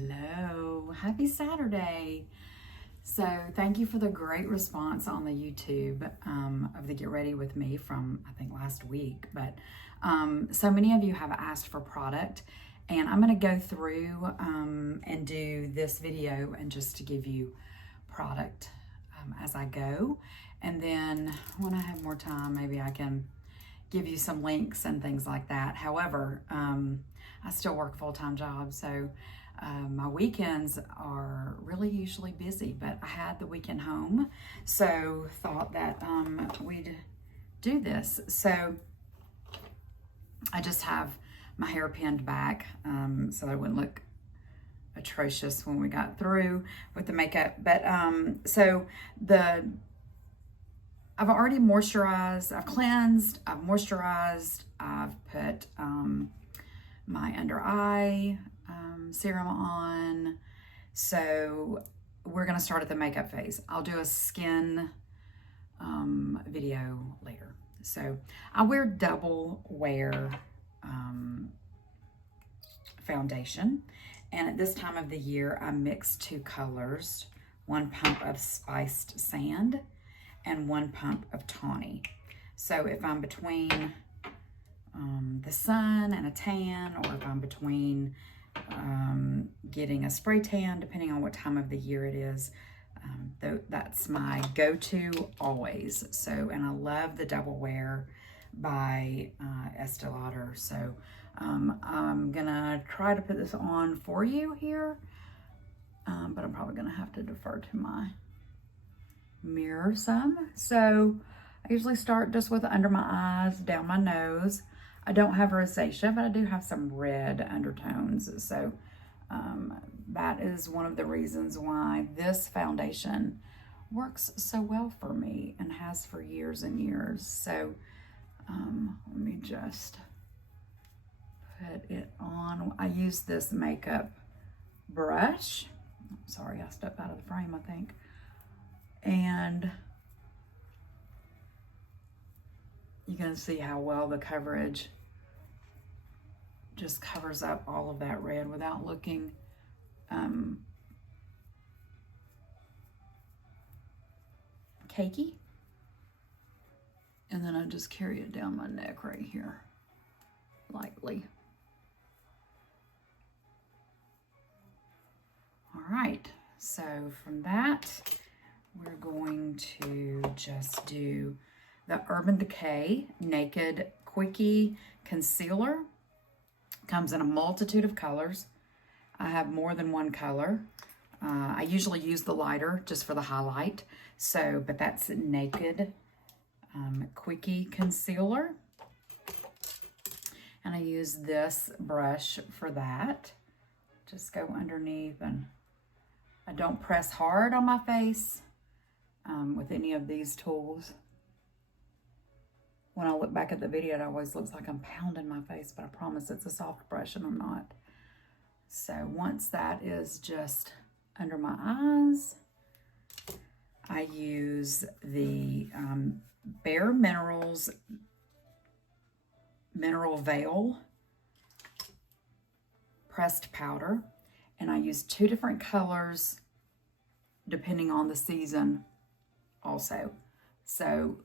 Hello, happy Saturday. So thank you for the great response on the YouTube of the Get Ready With Me from, I think, last week. But so many of you have asked for product, and I'm going to go through and do this video and just to give you product as I go. And then when I have more time, maybe I can give you some links and things like that. However, I still work a full-time job, so my weekends are really usually busy, but I had the weekend home, so thought that we'd do this. So I just have my hair pinned back so that it wouldn't look atrocious when we got through with the makeup. But I've already moisturized, I've cleansed, I've moisturized, I've put my under eye serum on. So we're gonna start at the makeup phase. I'll do a skin video later. So I wear double wear foundation. And at this time of the year, I mix two colors, 1 pump of spiced sand and 1 pump of tawny. So if I'm between the sun and a tan, or if I'm between getting a spray tan, depending on what time of the year it is, that's my go-to always. So, and I love the Double Wear by Estee Lauder. So I'm gonna try to put this on for you here, but I'm probably gonna have to defer to my mirror some. So I usually start just with under my eyes, down my nose. I don't have rosacea, but I do have some red undertones. So that is one of the reasons why this foundation works so well for me and has for years and years. So let me just put it on. I use this makeup brush. Sorry, I stepped out of the frame, I think. And you can see how well the coverage just covers up all of that red without looking cakey. And then I just carry it down my neck right here, lightly. All right, so from that, we're going to just do the Urban Decay Naked Quickie Concealer. Comes in a multitude of colors. I have more than one color. I usually use the lighter just for the highlight. So, but that's Naked Quickie Concealer. And I use this brush for that. Just go underneath, and I don't press hard on my face with any of these tools. When I look back at the video, it always looks like I'm pounding my face, but I promise it's a soft brush and I'm not. So once that is just under my eyes, I use the Bare Minerals Mineral Veil pressed powder, and I use 2 different colors depending on the season also. So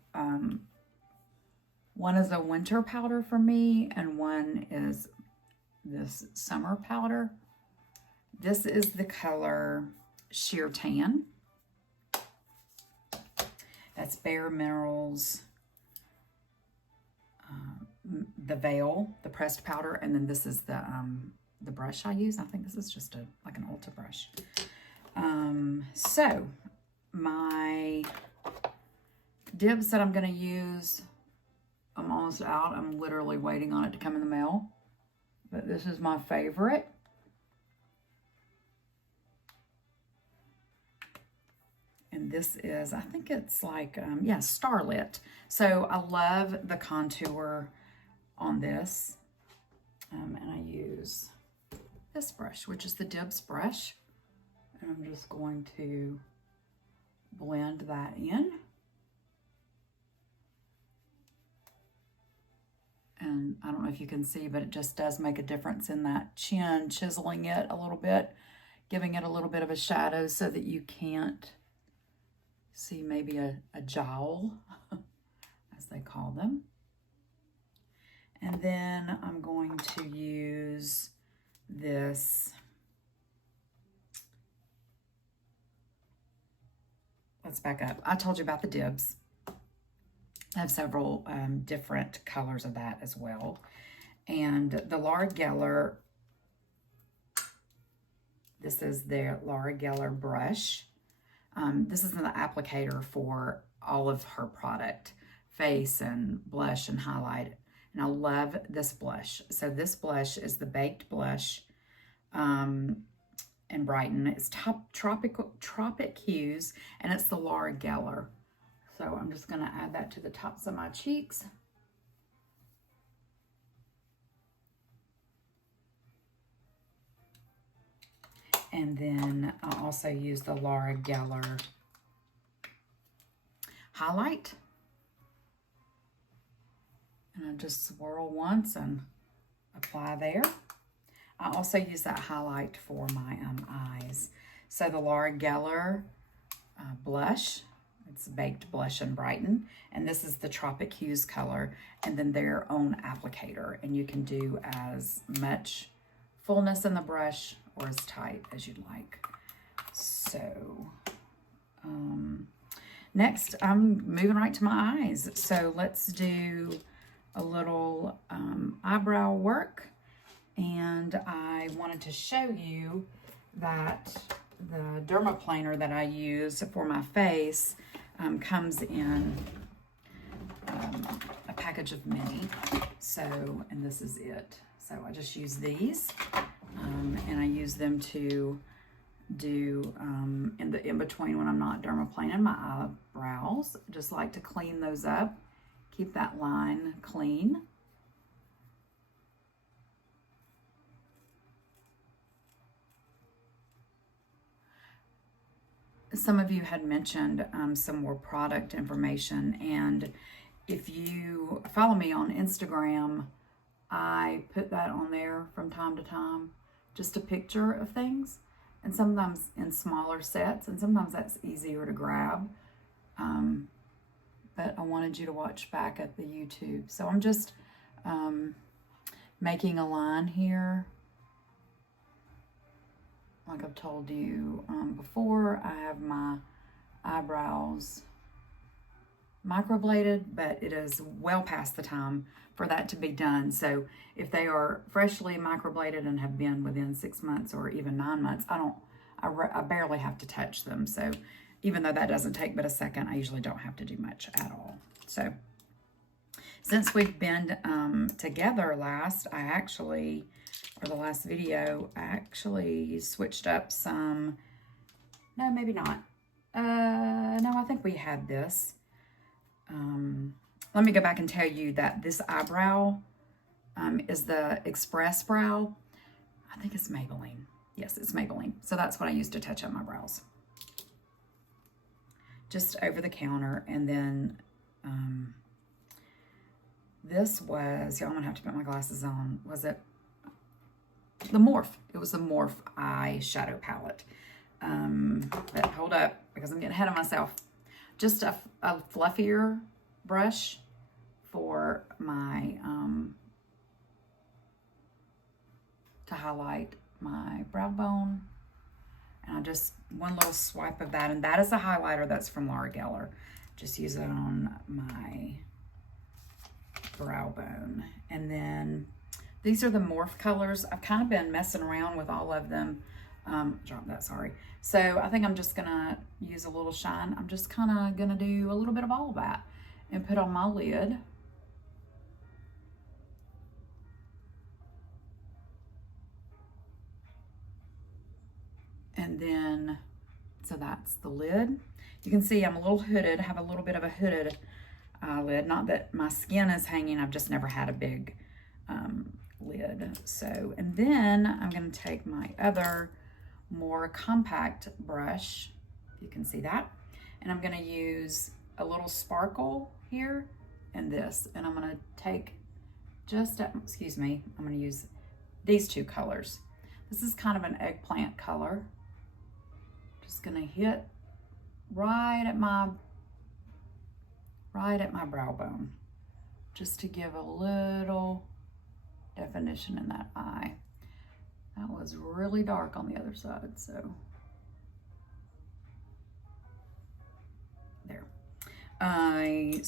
one is a winter powder for me, and one is this summer powder. This is the color Sheer Tan. That's Bare Minerals, the Veil, the pressed powder, and then this is the brush I use. I think this is just like an Ulta brush. So my dibs that I'm going to use, I'm almost out. I'm literally waiting on it to come in the mail. But this is my favorite. And this is, I think it's like, yeah, Starlit. So I love the contour on this. And I use this brush, which is the Dibs brush. And I'm just going to blend that in. And I don't know if you can see, but it just does make a difference in that chin, chiseling it a little bit. giving it a little bit of a shadow so that you can't see maybe a jowl, as they call them. And then I'm going to use this, let's back up. I told you about the dibs. I have several different colors of that as well. And the Laura Geller, this is their Laura Geller brush. This is an applicator for all of her product, face and blush and highlight. And I love this blush. So this blush is the Baked Blush and Brighten. It's Tropic Hues, and it's the Laura Geller. So I'm just going to add that to the tops of my cheeks. And then I also use the Laura Geller highlight. And I just swirl once and apply there. I also use that highlight for my eyes. So the Laura Geller blush, it's Baked Blush and Brighten. And this is the Tropic Hues color, and then their own applicator. And you can do as much fullness in the brush or as tight as you'd like. So next I'm moving right to my eyes. So let's do a little eyebrow work. And I wanted to show you that the dermaplaner that I use for my face comes in a package of mini. So, and this is it. So I just use these and I use them to do in between when I'm not dermaplaning my eyebrows. I just like to clean those up, keep that line clean. Some of you had mentioned some more product information, and if you follow me on Instagram, I put that on there from time to time, just a picture of things, and sometimes in smaller sets, and sometimes that's easier to grab. But I wanted you to watch back at the YouTube. So I'm just making a line here. Like I've told you before, I have my eyebrows microbladed, but it is well past the time for that to be done. So if they are freshly microbladed and have been within 6 months or even 9 months, I barely have to touch them. So even though that doesn't take but a second, I usually don't have to do much at all. So since we've been together last, for the last video, I actually switched up some, no, maybe not. No, I think we had this. Let me go back and tell you that this eyebrow is the Express Brow. I think it's Maybelline. Yes, it's Maybelline. So that's what I use to touch up my brows. Just over the counter. And then this was, y'all, I'm gonna have to put my glasses on. Was it the Morphe? It was the Morphe eyeshadow palette. But hold up, because I'm getting ahead of myself. Just a fluffier brush for my, to highlight my brow bone. And I just, one little swipe of that. And that is a highlighter that's from Laura Geller. Just use it on my brow bone. And then these are the Morphe colors. I've kind of been messing around with all of them. Drop that, sorry. So I think I'm just gonna use a little shine. I'm just kind of gonna do a little bit of all of that and put on my lid. And then, so that's the lid. You can see I'm a little hooded, have a little bit of a hooded eyelid. Not that my skin is hanging, I've just never had a big lid. So, and then I'm gonna take my other more compact brush, if you can see that, and I'm gonna use a little sparkle here and this, and I'm gonna take just, excuse me, I'm gonna use these two colors. This is kind of an eggplant color. Just gonna hit right at my brow bone, just to give a little definition in that eye. That was really dark on the other side, so there. And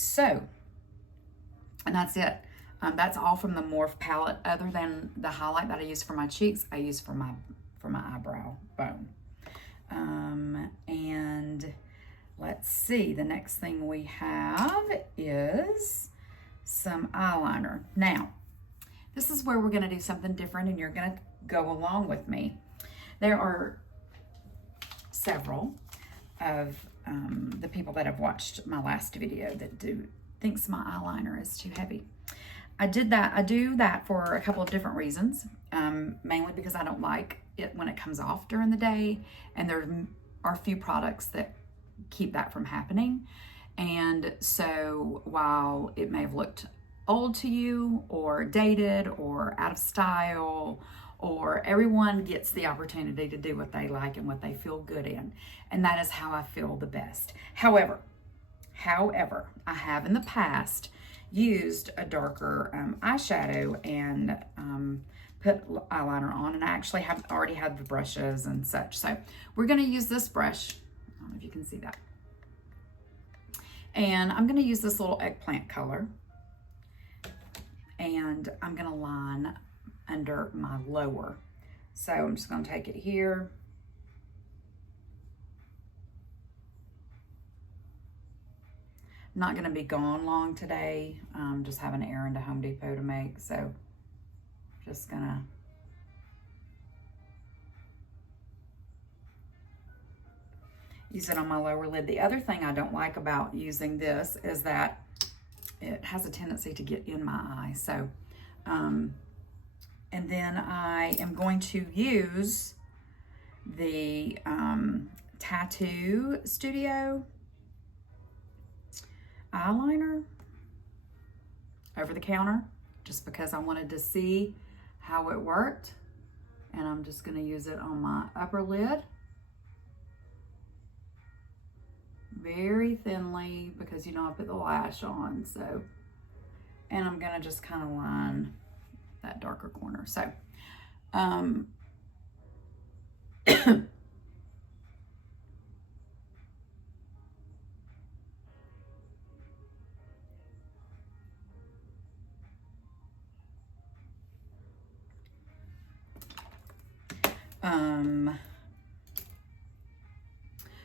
that's it. That's all from the Morphe palette, other than the highlight that I use for my cheeks, I use for my eyebrow bone. And let's see, the next thing we have is some eyeliner. Now, this is where we're gonna do something different, and you're gonna go along with me. There are several of the people that have watched my last video that thinks my eyeliner is too heavy. I do that for a couple of different reasons, mainly because I don't like it when it comes off during the day, and there are a few products that keep that from happening. And so while it may have looked old to you, or dated, or out of style, or everyone gets the opportunity to do what they like and what they feel good in, and that is how I feel the best. However, I have in the past used a darker eyeshadow and put eyeliner on, and I actually have already had the brushes and such. So we're going to use this brush. I don't know if you can see that. And I'm going to use this little eggplant color, and I'm going to line under my lower. So I'm just going to take it here. Not going to be gone long today. Just have an errand to Home Depot to make, so just gonna use it on my lower lid. The other thing I don't like about using this is that it has a tendency to get in my eye. So, and then I am going to use the Tattoo Studio eyeliner over the counter, just because I wanted to see how it worked. And I'm just going to use it on my upper lid very thinly, because you know I put the lash on. So, and I'm going to just kind of line that darker corner. So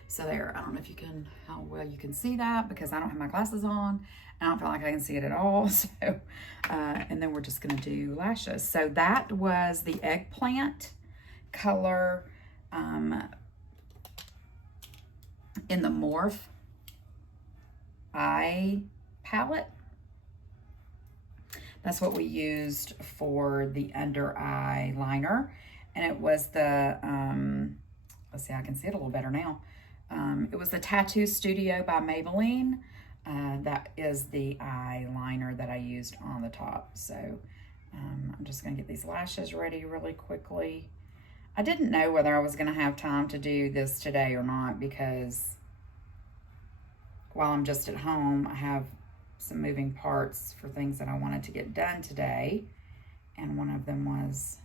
so there, I don't know if you can, how well you can see that, because I don't have my glasses on. I don't feel like I can see it at all. So, and then we're just gonna do lashes. So that was the eggplant color in the Morphe eye palette. That's what we used for the under eye liner. And it was the, let's see, I can see it a little better now. It was the Tattoo Studio by Maybelline. That is the eyeliner that I used on the top. So I'm just gonna get these lashes ready really quickly. I didn't know whether I was gonna have time to do this today or not, because while I'm just at home, I have some moving parts for things that I wanted to get done today. And one of them was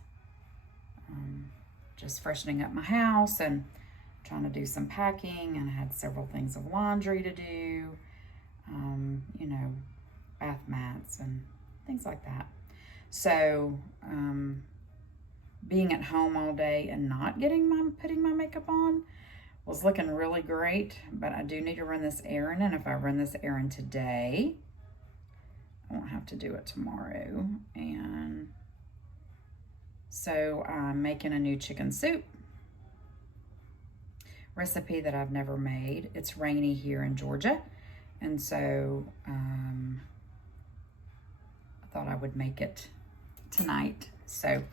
just freshening up my house and trying to do some packing, and I had several things of laundry to do, you know, bath mats and things like that. So being at home all day and not putting my makeup on was looking really great, but I do need to run this errand, and if I run this errand today, I won't have to do it tomorrow. And so I'm making a new chicken soup recipe that I've never made. It's rainy here in Georgia, and so I thought I would make it tonight. So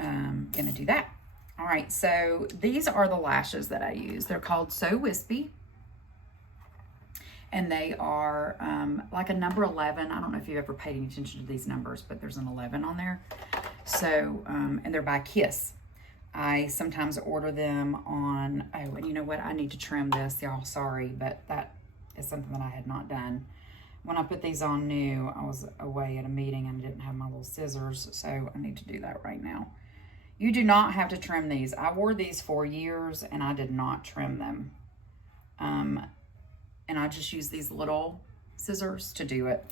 I'm gonna do that. All right, so these are the lashes that I use. They're called So Wispy, and they are like a number 11. I don't know if you've ever paid any attention to these numbers, but there's an 11 on there. So, and they're by Kiss. I sometimes order them on, oh, and you know what? I need to trim this, y'all. Sorry, but that is something that I had not done. When I put these on new, I was away at a meeting and didn't have my little scissors, so I need to do that right now. You do not have to trim these. I wore these for years and I did not trim them. And I just use these little scissors to do it.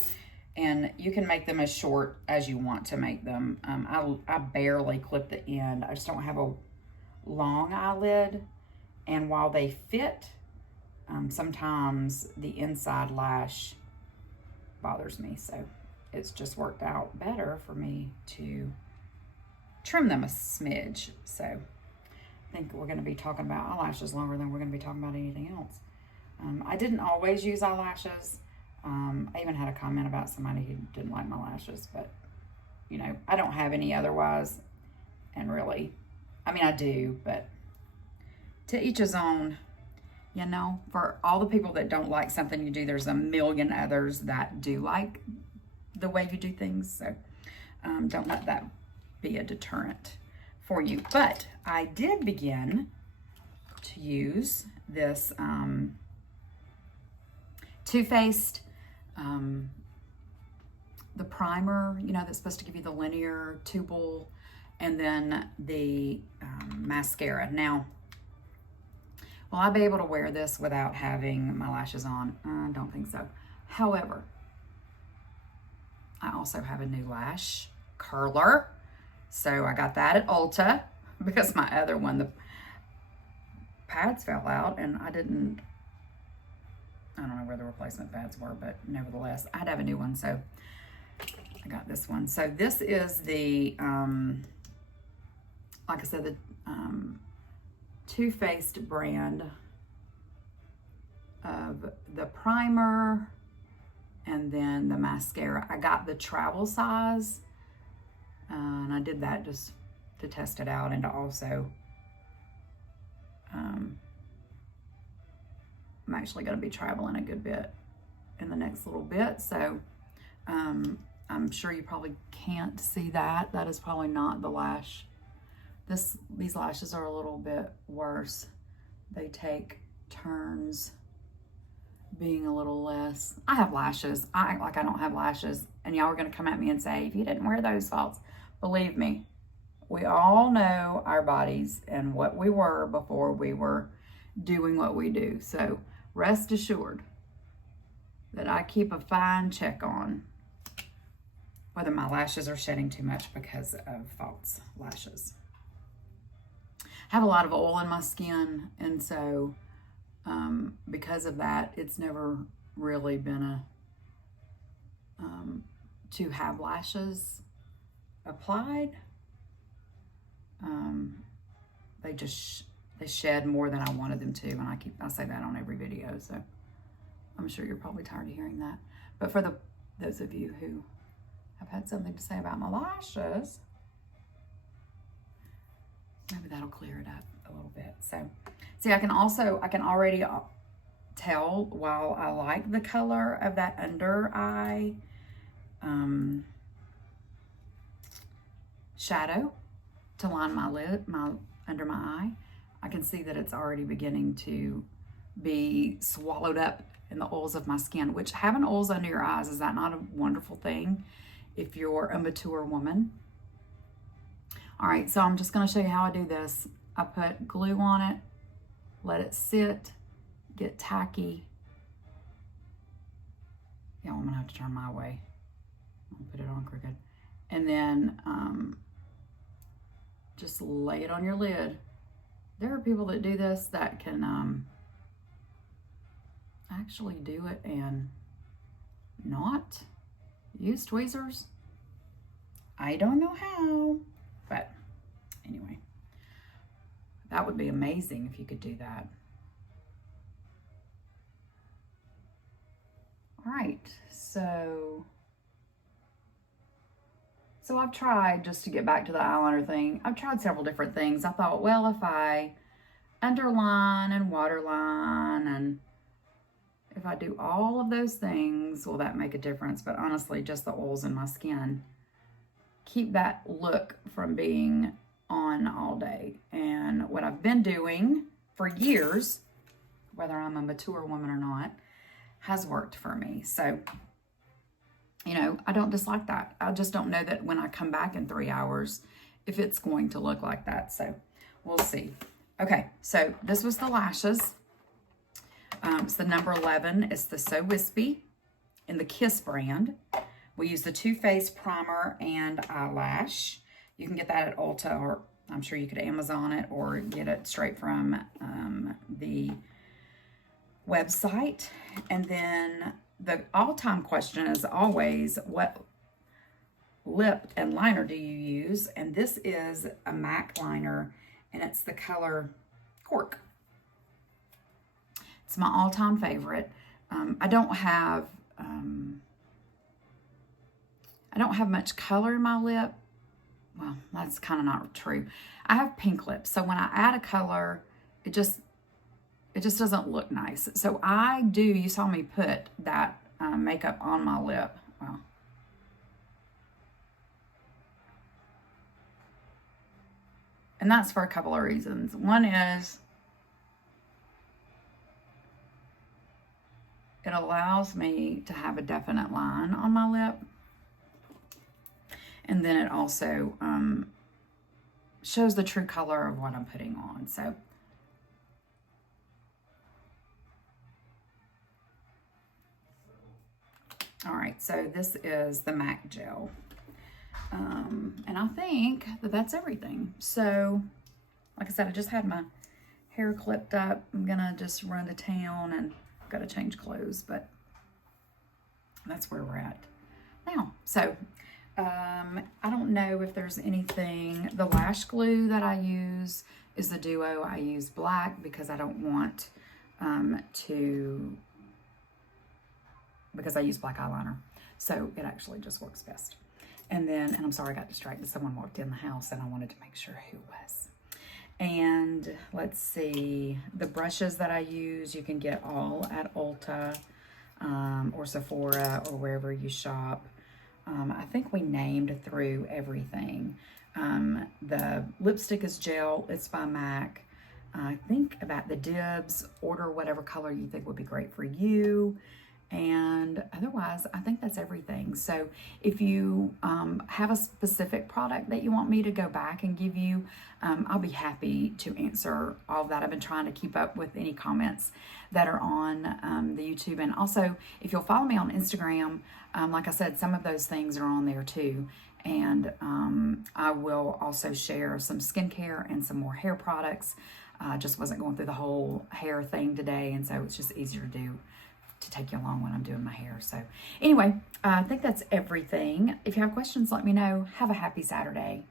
And you can make them as short as you want to make them. I barely clip the end. I just don't have a long eyelid. And while they fit, sometimes the inside lash bothers me. So it's just worked out better for me to trim them a smidge. So I think we're going to be talking about eyelashes longer than we're going to be talking about anything else. I didn't always use eyelashes. I even had a comment about somebody who didn't like my lashes, but you know, I don't have any otherwise. And really, I mean, I do, but to each his own. You know, for all the people that don't like something you do, there's a million others that do like the way you do things. So don't let that be a deterrent for you. But I did begin to use this Too Faced, the primer, you know, that's supposed to give you the linear tubal, and then the mascara. Now, will I be able to wear this without having my lashes on? I don't think so. However, I also have a new lash curler. So I got that at Ulta because my other one, the pads fell out and I don't know where the replacement pads were, but nevertheless, I'd have a new one. So I got this one. So this is the, like I said, the Too Faced brand of the primer and then the mascara. I got the travel size and I did that just to test it out and to also I'm actually going to be traveling a good bit in the next little bit, so I'm sure you probably can't see that. That is probably not the lash. These lashes are a little bit worse. They take turns being a little less. I have lashes. I act like I don't have lashes, and y'all are going to come at me and say, if you didn't wear those, false. Believe me, we all know our bodies and what we were before we were doing what we do. So rest assured that I keep a fine check on whether my lashes are shedding too much because of false lashes. I have a lot of oil in my skin, and so because of that, it's never really been to have lashes applied. They shed more than I wanted them to, and I say that on every video, so I'm sure you're probably tired of hearing that. But for those of you who have had something to say about my lashes, maybe that'll clear it up a little bit. So, see, I can already tell while I like the color of that under eye shadow to line my lid, under my eye. I can see that it's already beginning to be swallowed up in the oils of my skin, which having oils under your eyes, is that not a wonderful thing if you're a mature woman? All right, so I'm just gonna show you how I do this. I put glue on it, let it sit, get tacky. Yeah, I'm gonna have to turn my way. I'll put it on crooked. And then just lay it on your lid. There are people that do this that can actually do it and not use tweezers. I don't know how, but anyway, that would be amazing if you could do that. All right, so I've tried, just to get back to the eyeliner thing, I've tried several different things. I thought, well, if I underline and waterline, and if I do all of those things, will that make a difference? But honestly, just the oils in my skin keep that look from being on all day. And what I've been doing for years, whether I'm a mature woman or not, has worked for me. So, you know, I don't dislike that. I just don't know that when I come back in 3 hours, if it's going to look like that. So we'll see. Okay, so this was the lashes. It's the number 11. It's the So Wispy in the Kiss brand. We use the Too Faced primer and eyelash. You can get that at Ulta, or I'm sure you could Amazon it or get it straight from the website. And then the all-time question is always, what lip and liner do you use? And this is a MAC liner, and it's the color Cork. It's my all-time favorite. I don't have much color in my lip. Well, that's kind of not true. I have pink lips, so when I add a color, it just doesn't look nice. So you saw me put that makeup on my lip. Well, and that's for a couple of reasons. One is it allows me to have a definite line on my lip. And then it also shows the true color of what I'm putting on. So, all right, so this is the MAC gel. And I think that that's everything. So, like I said, I just had my hair clipped up. I'm gonna just run to town and gotta change clothes, but that's where we're at now. So, I don't know if there's anything. The lash glue that I use is the Duo. I use black because I don't want because I use black eyeliner. So it actually just works best. And I'm sorry I got distracted. Someone walked in the house and I wanted to make sure who it was. And let's see, the brushes that I use, you can get all at Ulta or Sephora or wherever you shop. I think we named through everything. The lipstick is gel. It's by MAC. I think about the dibs. Order whatever color you think would be great for you. And otherwise, I think that's everything. So if you have a specific product that you want me to go back and give you, I'll be happy to answer all of that. I've been trying to keep up with any comments that are on the YouTube. And also, if you'll follow me on Instagram, like I said, some of those things are on there too. And I will also share some skincare and some more hair products. Just wasn't going through the whole hair thing today, and so it's just easier to take you along when I'm doing my hair. So anyway, I think that's everything. If you have questions, let me know. Have a happy Saturday.